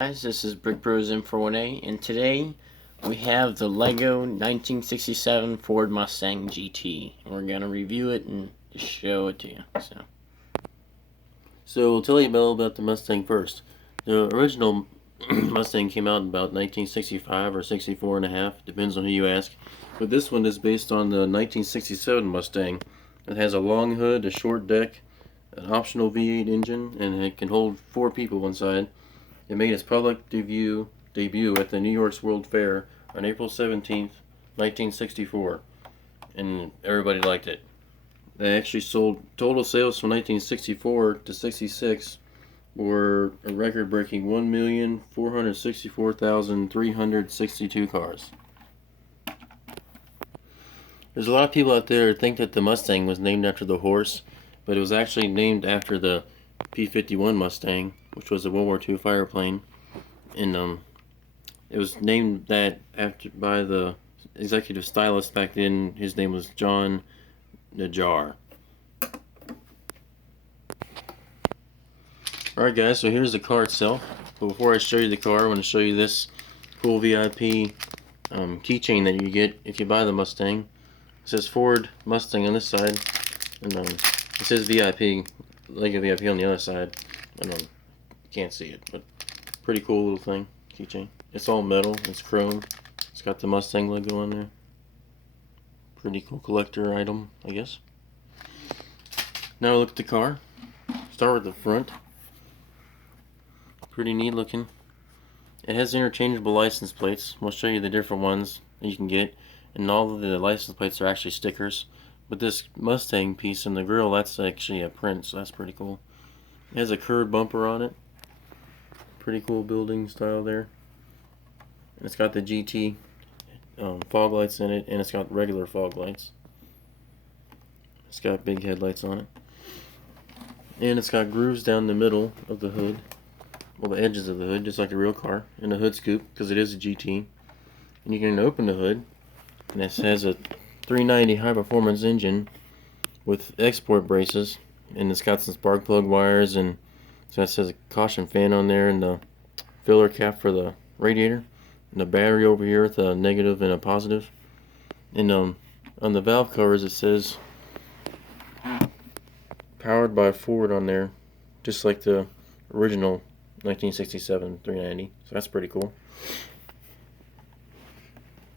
Guys, this is brickbros M41A, and today we have the Lego 1967 Ford Mustang GT. We're going to review it and just show it to you. So we'll tell you about the Mustang first. The original Mustang came out in about 1965 or 64 and a half, depends on who you ask. But this one is based on the 1967 Mustang. It has a long hood, a short deck, an optional V8 engine, and it can hold 4 people inside. It made its public debut at the New York's World Fair on April 17th, 1964, and everybody liked it. They actually sold total sales from 1964 to 66 were a record-breaking 1,464,362 cars. There's a lot of people out there who think that the Mustang was named after the horse, but it was actually named after the P-51 Mustang, which was a World War II fighter plane, and it was named that by the executive stylist back then. His name was John Najar. Alright guys, so here's the car itself. But before I show you the car, I want to show you this cool VIP keychain that you get if you buy the Mustang. It says Ford Mustang on this side, and it says VIP, Lego VIP on the other side. You can't see it, but pretty cool little thing, keychain. It's all metal, it's chrome. It's got the Mustang logo on there. Pretty cool collector item, I guess. Now look at the car. Start with the front. Pretty neat looking. It has interchangeable license plates. We'll show you the different ones that you can get. And all of the license plates are actually stickers. But this Mustang piece in the grill, that's actually a print, so that's pretty cool. It has a curved bumper on it. Pretty cool building style there. And it's got the GT fog lights in it, and it's got regular fog lights. It's got big headlights on it. And it's got grooves down the middle of the hood. Well, the edges of the hood, just like a real car. And a hood scoop, because it is a GT. And you can open the hood, and it has a 390 high performance engine with export braces, and it's got some spark plug wires, and so it says a caution fan on there, and the filler cap for the radiator, and the battery over here with a negative and a positive. And on the valve covers it says powered by Ford on there, just like the original 1967 390. So that's pretty cool.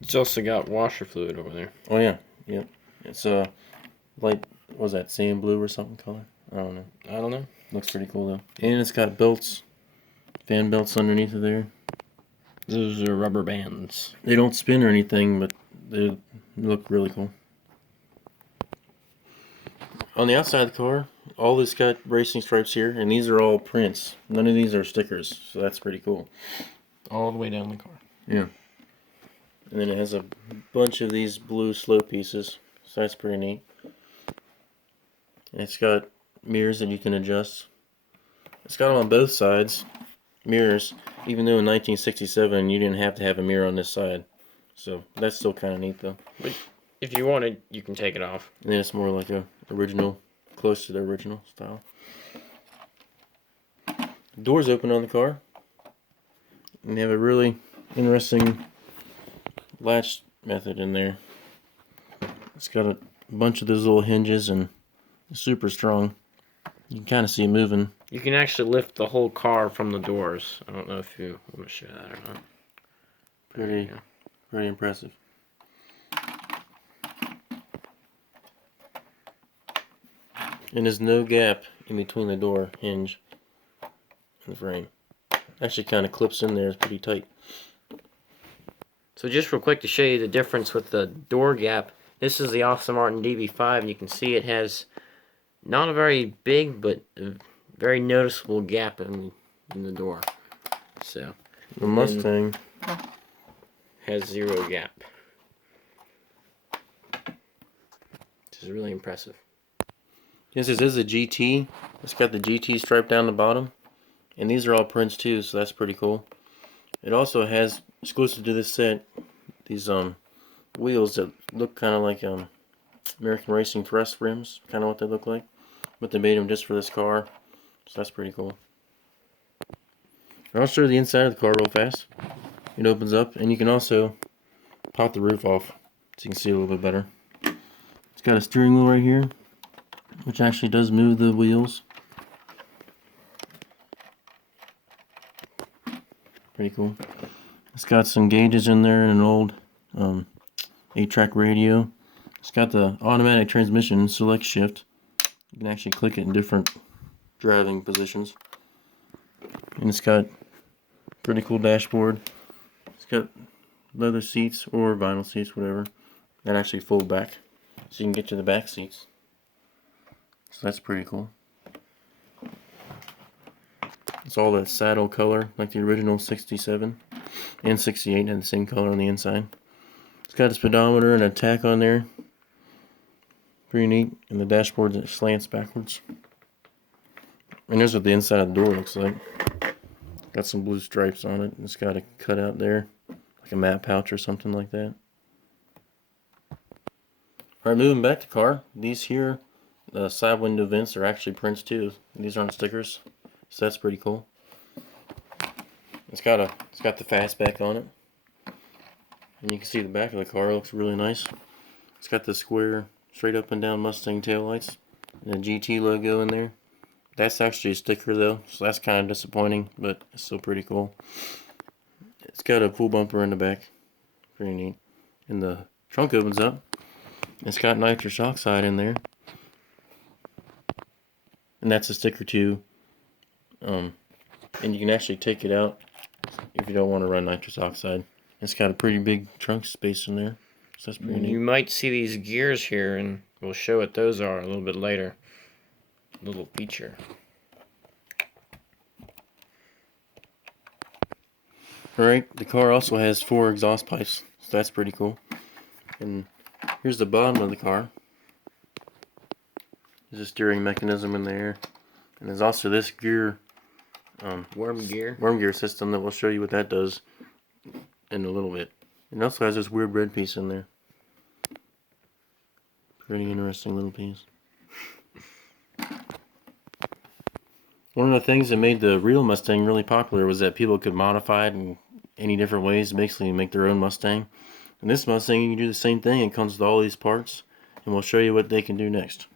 It's also got washer fluid over there. Oh yeah, yep. It's a light, what was that, sand blue or something color? I don't know. Looks pretty cool though. And it's got belts, fan belts underneath of there. Those are rubber bands. They don't spin or anything, but they look really cool. On the outside of the car, all this got racing stripes here, and these are all prints. None of these are stickers, so that's pretty cool. All the way down the car. Yeah. And then it has a bunch of these blue slow pieces, so that's pretty neat. And it's got mirrors that you can adjust. It's got them on both sides, mirrors, even though in 1967 you didn't have to have a mirror on this side. So that's still kind of neat though. But if you wanted, you can take it off. And then it's more like a original, close to the original style. The doors open on the car, and they have a really interesting latch method in there. It's got a bunch of those little hinges, and it's super strong. You can kind of see it moving. You can actually lift the whole car from the doors. I don't know if you want to show that or not. Pretty impressive. And there's no gap in between the door hinge and the frame. Actually kind of clips in there, it's pretty tight. So just real quick to show you the difference with the door gap. This is the Aston Martin DB5, and you can see it has not a very big, but a very noticeable gap in the door. So the Mustang has zero gap, which is really impressive. Yes, this is a GT. It's got the GT stripe down the bottom, and these are all prints too, so that's pretty cool. It also has, exclusive to this set, these wheels that look kind of like American Racing Thrust rims, kind of what they look like, but they made them just for this car, so that's pretty cool. I'll show you the inside of the car real fast. It opens up, and you can also pop the roof off so you can see a little bit better. It's got a steering wheel right here, which actually does move the wheels. Pretty cool. It's got some gauges in there and an old 8-track radio. It's got the automatic transmission select shift. You can actually click it in different driving positions. And it's got pretty cool dashboard. It's got leather seats or vinyl seats, whatever, that actually fold back so you can get to the back seats. So that's pretty cool. It's all that saddle color like the original 67 and 68 had the same color on the inside. It's got a speedometer and a tack on there. Pretty neat. And the dashboard that slants backwards. And here's what the inside of the door looks like. Got some blue stripes on it. It's got a cutout there, like a map pouch or something like that. Alright, moving back to the car. These here, the side window vents are actually prints too. These aren't stickers, so that's pretty cool. It's got the fastback on it, and you can see the back of the car looks really nice. It's got the square, straight up and down Mustang taillights, and a GT logo in there. That's actually a sticker though, so that's kind of disappointing, but it's still pretty cool. It's got a pool bumper in the back, pretty neat. And the trunk opens up. It's got nitrous oxide in there, and that's a sticker too. And you can actually take it out if you don't want to run nitrous oxide. It's got a pretty big trunk space in there, so that's pretty neat. You might see these gears here, and we'll show what those are a little bit later. Little feature. Alright, the car also has 4 exhaust pipes, so that's pretty cool. And here's the bottom of the car. There's a steering mechanism in there, and there's also this gear, worm gear system that we'll show you what that does in a little bit. It also has this weird red piece in there. Pretty interesting little piece. One of the things that made the real Mustang really popular was that people could modify it in any different ways, basically make their own Mustang. And this Mustang, you can do the same thing. It comes with all these parts, and we'll show you what they can do next.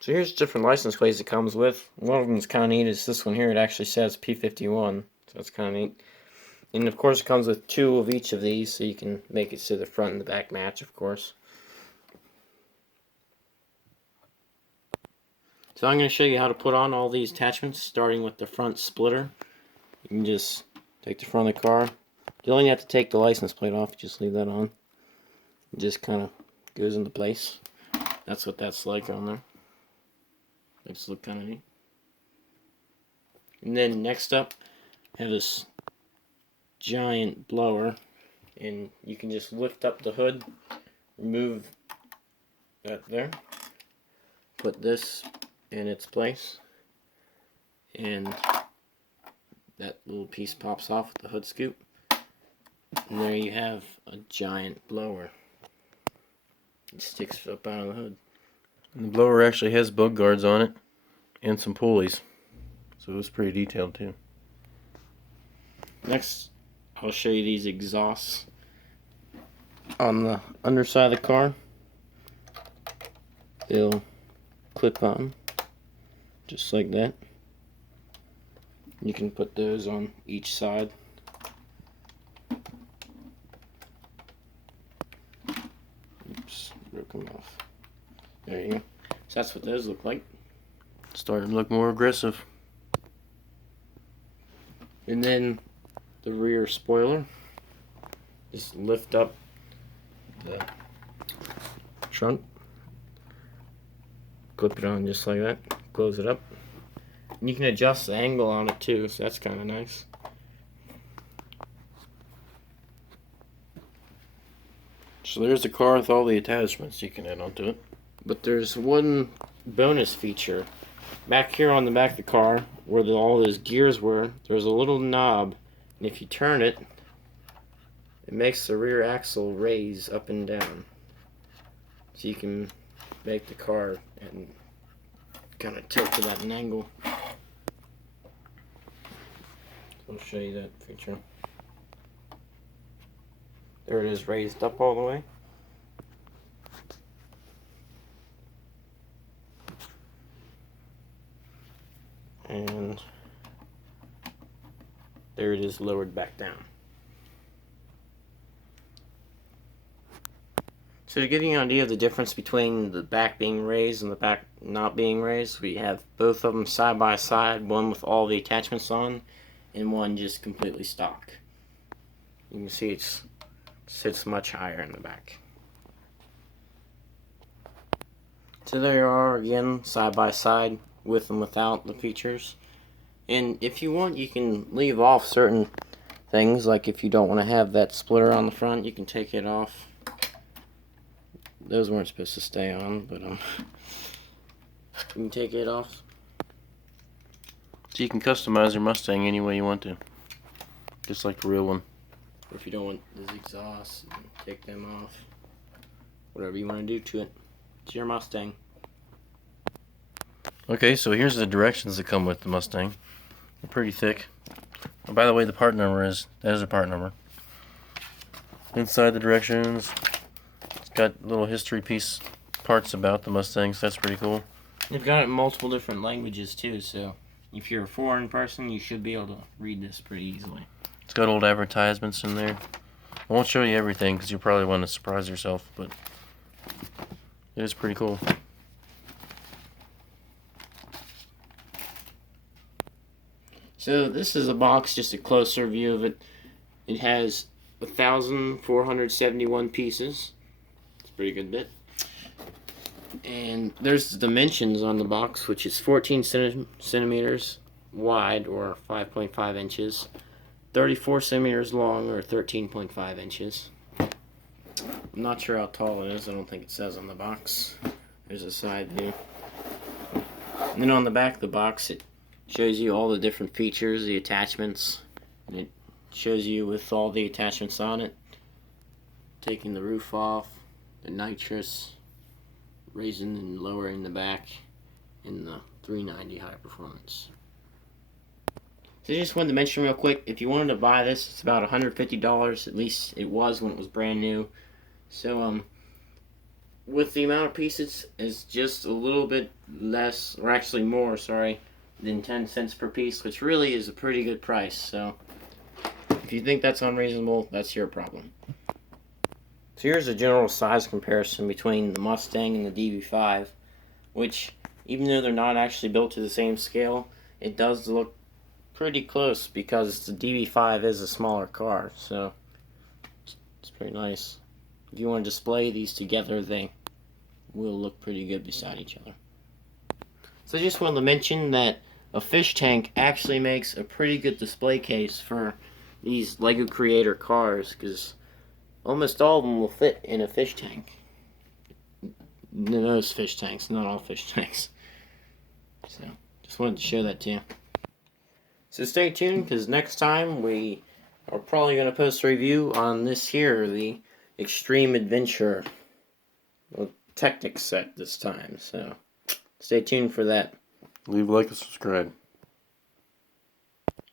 So here's different license plates it comes with. One of them is kind of neat. Is this one here? It actually says P51, so that's kind of neat. And of course, it comes with 2 of each of these, so you can make it so the front and the back match, of course. So I'm going to show you how to put on all these attachments, starting with the front splitter. You can just take the front of the car. You only have to take the license plate off, just leave that on. It just kind of goes into place. That's what that's like on there. They just look kind of neat. And then next up, I have this giant blower, and you can just lift up the hood, remove that there, put this in its place, and that little piece pops off with the hood scoop, and there you have a giant blower. It sticks up out of the hood. And the blower actually has bug guards on it and some pulleys, so it was pretty detailed too. Next, I'll show you these exhausts on the underside of the car. They'll clip on just like that. You can put those on each side. Oops, broke them off. There you go. So that's what those look like. Starting to look more aggressive. And then the rear spoiler. Just lift up the trunk. Clip it on just like that. Close it up. And you can adjust the angle on it too, so that's kind of nice. So there's the car with all the attachments you can add onto it. But there's one bonus feature. Back here on the back of the car, where all those gears were, there's a little knob. And if you turn it, it makes the rear axle raise up and down. So you can make the car and kind of tilt it at an angle. So I'll show you that feature. There it is, raised up all the way. And there it is, lowered back down. So to give you an idea of the difference between the back being raised and the back not being raised, we have both of them side by side, one with all the attachments on, and one just completely stock. You can see it sits much higher in the back. So there you are again, side by side, with and without the features. And if you want, you can leave off certain things, like if you don't want to have that splitter on the front, you can take it off. Those weren't supposed to stay on, but you can take it off. So you can customize your Mustang any way you want to, just like the real one. Or if you don't want these exhausts, you can take them off. Whatever you want to do to it. It's your Mustang. Okay, so here's the directions that come with the Mustang. They're pretty thick. Oh, by the way, the part number is a part number. Inside the directions, it's got little history piece parts about the Mustangs. That's pretty cool. They've got it in multiple different languages too, so if you're a foreign person, you should be able to read this pretty easily. It's got old advertisements in there. I won't show you everything because you probably want to surprise yourself, but it is pretty cool. So this is a box, just a closer view of it. It has 1,471 pieces. It's a pretty good bit. And there's the dimensions on the box, which is 14 centimeters wide, or 5.5 inches. 34 centimeters long, or 13.5 inches. I'm not sure how tall it is. I don't think it says on the box. There's a side view. And then on the back of the box, it shows you all the different features, the attachments, and it shows you with all the attachments on it. Taking the roof off, the nitrous, raising and lowering the back, and the 390 high performance. So I just wanted to mention real quick, if you wanted to buy this, it's about $150, at least it was when it was brand new. So with the amount of pieces, it's just a little bit less, or actually more, sorry, than 10 cents per piece, which really is a pretty good price. So if you think that's unreasonable, that's your problem. So here's a general size comparison between the Mustang and the DB5, which, even though they're not actually built to the same scale, it does look pretty close because the DB5 is a smaller car, so it's pretty nice. If you want to display these together, they will look pretty good beside each other. So I just wanted to mention that a fish tank actually makes a pretty good display case for these LEGO Creator cars, because almost all of them will fit in a fish tank. Those fish tanks, not all fish tanks. So, just wanted to show that to you. So stay tuned, because next time we are probably going to post a review on this here, the Extreme Adventure Technic set this time. So stay tuned for that. Leave a like and subscribe.